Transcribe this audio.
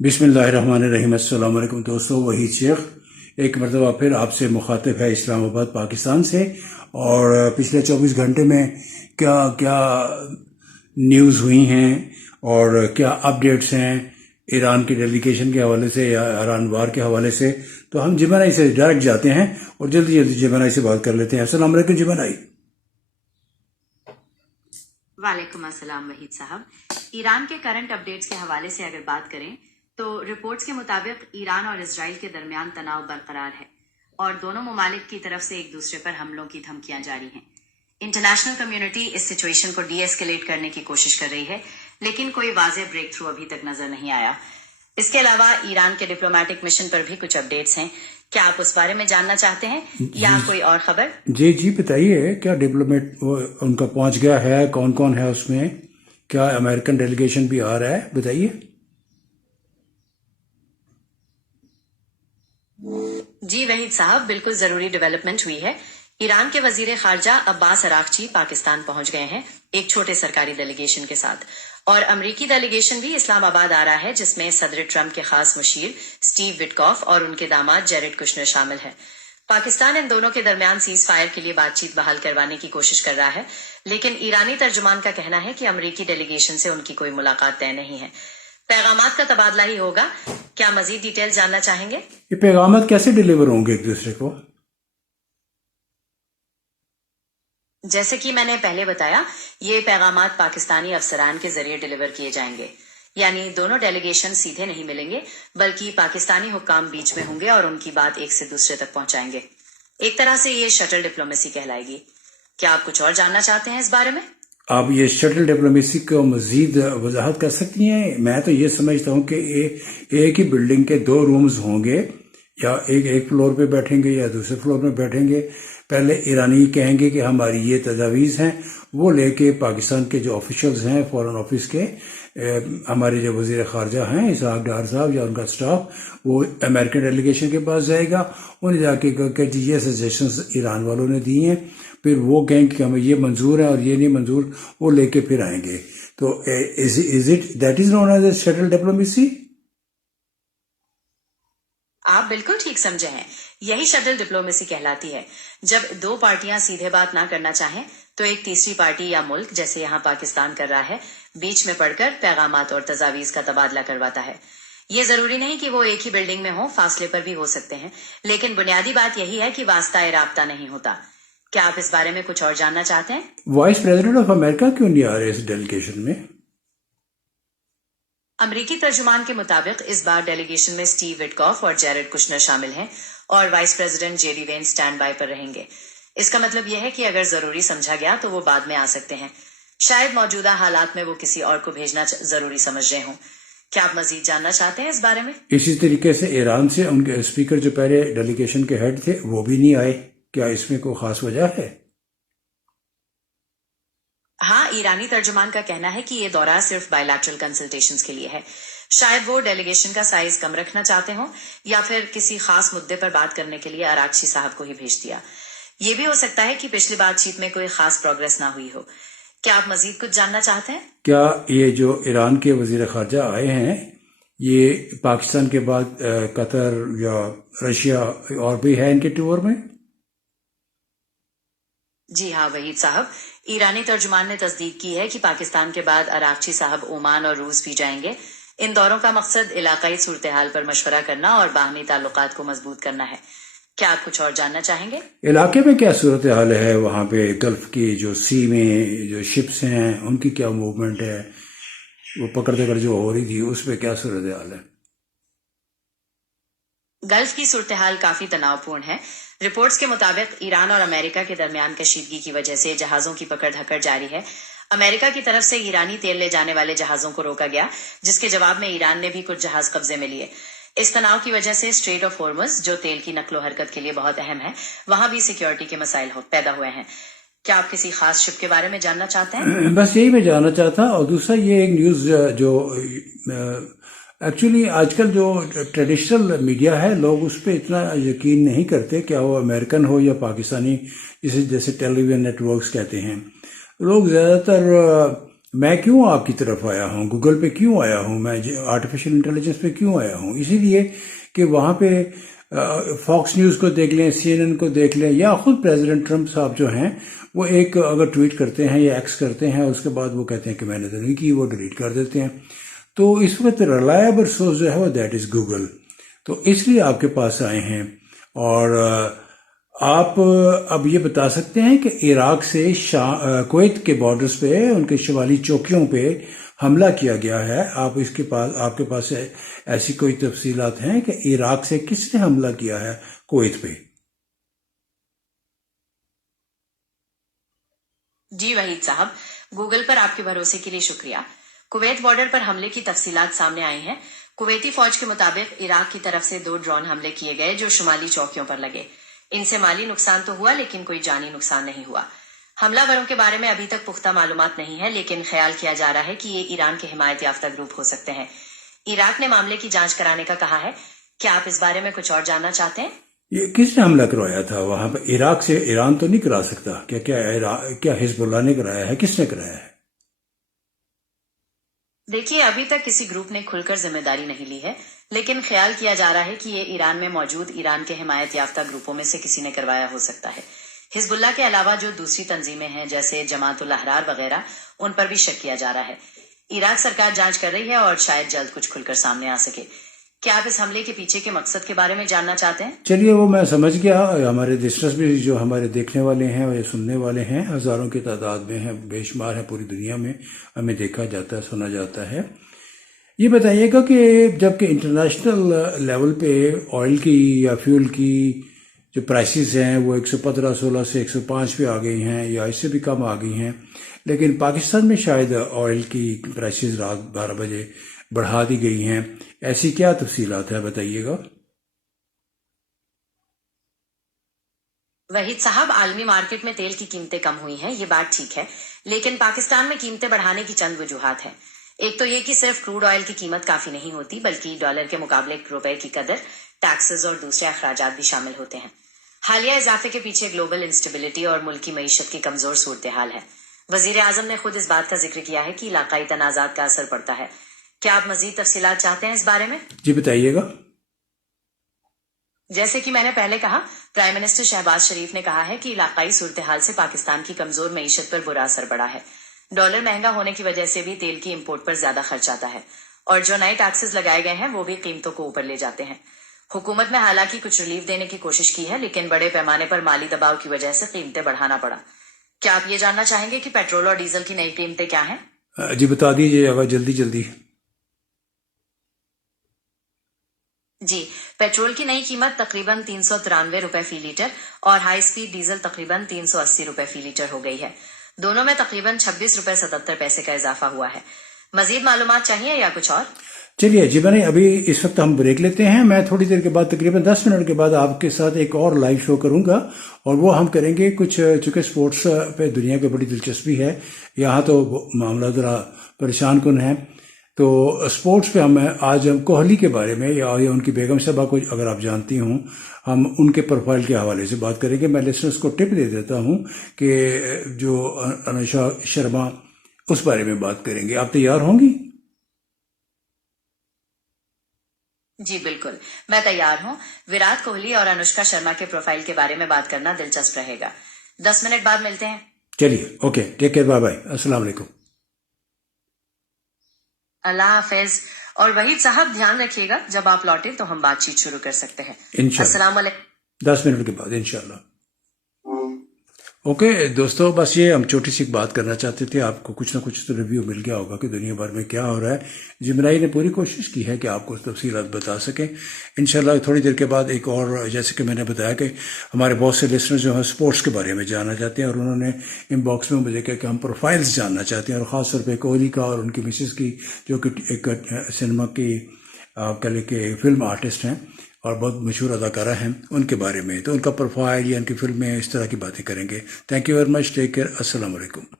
बिस्मिल्लाहिर्रहमानिर्रहीम। अस्सलाम वालेकुम दोस्तों, वहीद शेख एक मरतबा फिर आपसे मुखातिब है इस्लामाबाद पाकिस्तान से। और पिछले 24 घंटे में क्या क्या न्यूज़ हुई हैं और क्या अपडेट्स हैं ईरान की डेलीगेशन के हवाले से या ईरान वार के हवाले से, तो हम जिमनाई से डायरेक्ट जाते हैं और जल्दी जल्दी जिमनाई से बात कर लेते हैं। अस्सलाम वालेकुम जिमनाई। वालेकुम अस्सलाम वहीद साहब। ईरान के करंट अपडेट्स के हवाले से अगर बात करें तो रिपोर्ट्स के मुताबिक ईरान और इजराइल के दरमियान तनाव बरकरार है और दोनों ममालिक की तरफ से एक दूसरे पर हमलों की धमकियां जारी हैं। इंटरनेशनल कम्युनिटी इस सिचुएशन को डीएस्केलेट करने की कोशिश कर रही है, लेकिन कोई वाज़ेह ब्रेक थ्रू अभी तक नजर नहीं आया। इसके अलावा ईरान के डिप्लोमेटिक मिशन पर भी कुछ अपडेट्स हैं। क्या आप उस बारे में जानना चाहते हैं या कोई और खबर? जी बताइए, क्या डिप्लोमेट उनका पहुंच गया है? कौन कौन है उसमें? क्या अमेरिकन डेलीगेशन भी आ रहा है? बताइए। जी वहीद साहब, बिल्कुल जरूरी डेवलपमेंट हुई है। ईरान के वजीर खारजा अब्बास अरागची पाकिस्तान पहुंच गए हैं एक छोटे सरकारी डेलीगेशन के साथ, और अमरीकी डेलीगेशन भी इस्लामाबाद आ रहा है, जिसमें सदर ट्रंप के खास मुशीर स्टीव विटकॉफ और उनके दामाद जेरेड कुशनर शामिल है। पाकिस्तान इन दोनों के दरमियान सीज फायर के लिए बातचीत बहाल करवाने की कोशिश कर रहा है, लेकिन ईरानी तर्जुमान का कहना है कि अमरीकी डेलीगेशन से उनकी कोई मुलाकात तय नहीं है। पैगामात का तबादला ही होगा। क्या मजीद डिटेल जानना चाहेंगे? ये पैगामात कैसे डिलीवर होंगे एक दूसरे को? जैसे कि मैंने पहले बताया, ये पैगामात पाकिस्तानी अफसरान के जरिए डिलीवर किए जाएंगे। यानी दोनों डेलीगेशन सीधे नहीं मिलेंगे, बल्कि पाकिस्तानी हुक्काम बीच में होंगे और उनकी बात एक से दूसरे तक पहुंचाएंगे। एक तरह से ये शटल डिप्लोमेसी कहलाएगी। क्या आप कुछ और जानना चाहते हैं इस बारे में? आप ये शटल डिप्लोमेसी को मजीद वजाहत कर सकती हैं? मैं तो ये समझता हूँ कि एक ही बिल्डिंग के 2 रूम्स होंगे, या एक फ्लोर पे बैठेंगे या दूसरे फ्लोर में बैठेंगे। पहले ईरानी कहेंगे कि हमारी ये तजावीज़ हैं, वो लेके पाकिस्तान के जो ऑफिशियल्स हैं फॉरेन ऑफिस के, हमारे जो वजीर खारजा हैं इसहाक डार साहब या उनका स्टाफ, वो अमेरिकन डेलीगेशन के पास जाएगा। उन्हें जाके कह कि ये सजेशंस ईरान वालों ने दी हैं, फिर वो कहेंगे कि हमें ये मंजूर है और ये नहीं मंजूर, वो लेके फिर आएंगे। तो is it that is known as shuttle diplomacy? आप बिल्कुल ठीक समझे हैं, यही शटल डिप्लोमेसी कहलाती है। जब 2 पार्टियां सीधे बात ना करना चाहें तो एक तीसरी पार्टी या मुल्क, जैसे यहाँ पाकिस्तान कर रहा है, बीच में पड़कर पैगामात और तजावीज का तबादला करवाता है। ये जरूरी नहीं कि वो एक ही बिल्डिंग में हो, फासले पर भी हो सकते हैं, लेकिन बुनियादी बात यही है कि वास्ता राब्ता नहीं होता। क्या आप इस बारे में कुछ और जानना चाहते हैं? वाइस प्रेसिडेंट ऑफ अमेरिका क्यों नहीं आ रहे इस डेलीगेशन में? अमरीकी तर्जुमान के मुताबिक इस बार डेलीगेशन में स्टीव विटकॉफ और जेरेड कुशनर शामिल हैं और vice president JD Vance stand by पर रहेंगे। इसका मतलब यह है कि अगर जरूरी समझा गया तो वो बाद में आ सकते हैं। शायद मौजूदा हालात में वो किसी और को भेजना जरूरी समझ रहे हों। क्या आप मजीद जानना चाहते हैं इस बारे में? इसी तरीके से ईरान से उनके स्पीकर जो पहले डेलीगेशन के हेड थे वो भी नहीं आए। क्या इसमें कोई खास वजह है? हाँ, ईरानी तर्जुमान का कहना है कि ये दौरा सिर्फ बायलैटरल कंसल्टेशंस के लिए है। शायद वो डेलीगेशन का साइज कम रखना चाहते हो, या फिर किसी खास मुद्दे पर बात करने के लिए अरागची साहब को ही भेज दिया। ये भी हो सकता है कि पिछली बातचीत में कोई खास प्रोग्रेस ना हुई हो। क्या आप मजीद कुछ जानना चाहते हैं? क्या ये जो ईरान के वजीर खारजा आए हैं, ये पाकिस्तान के बाद कतर या रशिया और भी है इनके टूर में? जी हाँ वहीद साहब, ईरानी तर्जुमान ने तस्दीक की है कि पाकिस्तान के बाद अरागची साहब ओमान और रूस भी जाएंगे। इन दौरों का मकसद इलाकाई सूरत हाल पर मशवरा करना और बाहमी ताल्लुकात को मजबूत करना है। क्या आप कुछ और जानना चाहेंगे? इलाके में क्या सूरत हाल है? वहाँ पे गल्फ की जो सी में जो शिप्स हैं उनकी क्या मूवमेंट है? वो पकड़ दकड़ जो हो रही थी उस पर क्या सूरत हाल है? गल्फ की सूरत हाल काफी तनावपूर्ण है। रिपोर्ट्स के मुताबिक ईरान और अमेरिका के दरमियान कशीदगी की वजह से जहाजों की पकड़ धकड़ जारी है। अमेरिका की तरफ से ईरानी तेल ले जाने वाले जहाजों को रोका गया, जिसके जवाब में ईरान ने भी कुछ जहाज कब्जे में लिए। इस तनाव की वजह से स्ट्रेट ऑफ हॉर्मुज, जो तेल की नकलो हरकत के लिए बहुत अहम है, वहां भी सिक्योरिटी के मसाइल पैदा हुए हैं। क्या आप किसी खास शिप के बारे में जानना चाहते हैं? बस यही मैं जानना चाहता। और दूसरा ये एक न्यूज़ जो एक्चुअली आजकल जो ट्रेडिशनल मीडिया है, लोग उस पर इतना यकीन नहीं करते, क्या वो अमेरिकन हो या पाकिस्तानी, जैसे टेलीविजन नेटवर्क्स कहते हैं। लोग ज़्यादातर میں کیوں آپ کی طرف آیا ہوں، گوگل پہ کیوں آیا ہوں، میں آرٹیفیشل انٹیلیجنس پہ کیوں آیا ہوں؟ اسی لیے کہ وہاں پہ فاکس نیوز کو دیکھ لیں، سی این این کو دیکھ لیں، یا خود پریزیڈنٹ ٹرمپ صاحب جو ہیں وہ ایک اگر ٹویٹ کرتے ہیں یا ایکس کرتے ہیں، اس کے بعد وہ کہتے ہیں کہ میں نے تو نہیں کی، وہ ڈیلیٹ کر دیتے ہیں. تو اس وقت ریلائبل سورس جو ہے وہ دیٹ از گوگل. تو اس لیے آپ کے پاس آئے ہیں. اور آپ اب یہ بتا سکتے ہیں کہ عراق سے کویت کے بارڈرز پہ ان کے شمالی چوکیوں پہ حملہ کیا گیا ہے. آپ کے پاس ایسی کوئی تفصیلات ہیں کہ عراق سے کس نے حملہ کیا ہے کویت پہ؟ جی وحید صاحب، گوگل پر آپ کے بھروسے کے لیے شکریہ. کویت بارڈر پر حملے کی تفصیلات سامنے آئی ہیں. کویتی فوج کے مطابق عراق کی طرف سے 2 ڈرون حملے کیے گئے جو شمالی چوکیوں پر لگے. ان سے مالی نقصان تو ہوا لیکن کوئی جانی نقصان نہیں ہوا. حملہ وروں کے بارے میں ابھی تک پختہ معلومات نہیں ہے، لیکن خیال کیا جا رہا ہے کہ یہ ایران کے حمایت یافتہ گروپ ہو سکتے ہیں. عراق نے معاملے کی جانچ کرانے کا کہا ہے. کیا آپ اس بارے میں کچھ اور جاننا چاہتے ہیں؟ یہ کس نے حملہ کروایا تھا وہاں پہ؟ عراق سے ایران تو نہیں کرا سکتا. کیا حزب اللہ نے کرایا ہے؟ کس نے کرایا ہے؟ دیکھیے، ابھی تک کسی گروپ نے کھل کر ذمہ داری نہیں لی ہے، لیکن خیال کیا جا رہا ہے کہ یہ ایران میں موجود ایران کے حمایت یافتہ گروپوں میں سے کسی نے کروایا ہو سکتا ہے. حزب اللہ کے علاوہ جو دوسری تنظیمیں ہیں جیسے جماعت الاحرار وغیرہ، ان پر بھی شک کیا جا رہا ہے. عراق سرکار جانچ کر رہی ہے اور شاید جلد کچھ کھل کر سامنے آ سکے. کیا آپ اس حملے کے پیچھے کے مقصد کے بارے میں جاننا چاہتے ہیں؟ چلیے، وہ میں سمجھ گیا. ہمارے لسنرز بھی جو ہمارے دیکھنے والے ہیں اور سننے والے ہیں ہزاروں کی تعداد میں ہیں، بے شمار ہیں پوری دنیا میں، ہمیں دیکھا جاتا ہے، سنا جاتا ہے. یہ بتائیے گا کہ جب کہ انٹرنیشنل لیول پہ آئل کی یا فیول کی جو پرائسز ہیں وہ 115-16 سے 105 پہ آ گئی ہیں یا اس سے بھی کم آ گئی ہیں، لیکن پاکستان میں شاید آئل کی پرائسز رات 12 بجے بڑھا دی گئی ہیں. ایسی کیا تفصیلات ہے، بتائیے گا. وحید صاحب، عالمی مارکیٹ میں تیل کی قیمتیں کم ہوئی ہیں، یہ بات ٹھیک ہے، لیکن پاکستان میں قیمتیں بڑھانے کی چند وجوہات ہیں. ایک تو یہ کہ صرف کروڈ آئل کی قیمت کافی نہیں ہوتی، بلکہ ڈالر کے مقابلے روپے کی قدر، ٹیکسز اور دوسرے اخراجات بھی شامل ہوتے ہیں. حالیہ اضافے کے پیچھے گلوبل انسٹیبلٹی اور ملکی معیشت کی کمزور صورتحال ہے. وزیر اعظم نے خود اس بات کا ذکر کیا ہے کہ علاقائی تنازعات کا اثر پڑتا ہے. کیا آپ مزید تفصیلات چاہتے ہیں اس بارے میں؟ جی بتائیے گا. جیسے کہ میں نے پہلے کہا، پرائم منسٹر شہباز شریف نے کہا ہے کہ علاقائی صورتحال سے پاکستان کی کمزور معیشت پر برا اثر پڑا ہے. ڈالر مہنگا ہونے کی وجہ سے بھی تیل کی امپورٹ پر زیادہ خرچ آتا ہے، اور جو نئے ٹیکسز لگائے گئے ہیں وہ بھی قیمتوں کو اوپر لے جاتے ہیں. حکومت نے حالانکہ کچھ ریلیف دینے کی کوشش کی ہے، لیکن بڑے پیمانے پر مالی دباؤ کی وجہ سے قیمتیں بڑھانا پڑا. کیا آپ یہ جاننا چاہیں گے کہ پیٹرول اور ڈیزل کی نئی قیمتیں کیا ہیں؟ جی بتا دیجیے گا جلدی. جی، پیٹرول کی نئی قیمت تقریباً 393 روپے فی لیٹر اور ہائی سپیڈ ڈیزل تقریباً 380 روپے فی لیٹر ہو گئی ہے. دونوں میں تقریباً 26 روپے 77 پیسے کا اضافہ ہوا ہے. مزید معلومات چاہیے یا کچھ اور؟ چلیے جی، میں نے ابھی اس وقت ہم بریک لیتے ہیں. میں تھوڑی دیر کے بعد تقریباً 10 منٹ کے بعد آپ کے ساتھ ایک اور لائیو شو کروں گا، اور وہ ہم کریں گے کچھ، چونکہ سپورٹس پہ دنیا کی بڑی دلچسپی ہے. یہاں تو معاملہ ذرا پریشان کن ہے. تو سپورٹس پہ آج ہم کوہلی کے بارے میں یا ان کی بیگم صاحبہ کو اگر آپ جانتی ہوں، ہم ان کے پروفائل کے حوالے سے بات کریں گے. میں لسنرز کو ٹپ دے دیتا ہوں کہ جو انوشکا شرما، اس بارے میں بات کریں گے. آپ تیار ہوں گی؟ جی بالکل، میں تیار ہوں. وراٹ کوہلی اور انوشکا شرما کے پروفائل کے بارے میں بات کرنا دلچسپ رہے گا. 10 منٹ بعد ملتے ہیں. چلیے، okay, take care, bye bye, السلام علیکم. اللہ حافظ. اور وحید صاحب دھیان رکھیے گا، جب آپ لوٹیں تو ہم بات چیت شروع کر سکتے ہیں. انشاءاللہ. السلام علیکم. 10 منٹ کے بعد انشاءاللہ. اوکے دوستو، بس یہ ہم چھوٹی سی بات کرنا چاہتے تھے. آپ کو کچھ نہ کچھ تو ریویو مل گیا ہوگا کہ دنیا بھر میں کیا ہو رہا ہے. جمنائی نے پوری کوشش کی ہے کہ آپ کو تفصیلات بتا سکیں. انشاءاللہ تھوڑی دیر کے بعد ایک اور، جیسے کہ میں نے بتایا کہ ہمارے بہت سے لسنر جو ہیں سپورٹس کے بارے میں جاننا چاہتے ہیں، اور انہوں نے ان باکس میں مجھے کہا کہ ہم پروفائلز جاننا چاہتے ہیں، اور خاص طور پہ کوہلی کا اور ان کی مسز کی، جو کہ ایک سنیما کی کہہ لیں کہ فلم آرٹسٹ ہیں اور بہت مشہور اداکارہ ہیں، ان کے بارے میں. تو ان کا پروفائل یا ان کی فلمیں، اس طرح کی باتیں کریں گے. Thank you very much. Take care. السلام علیکم.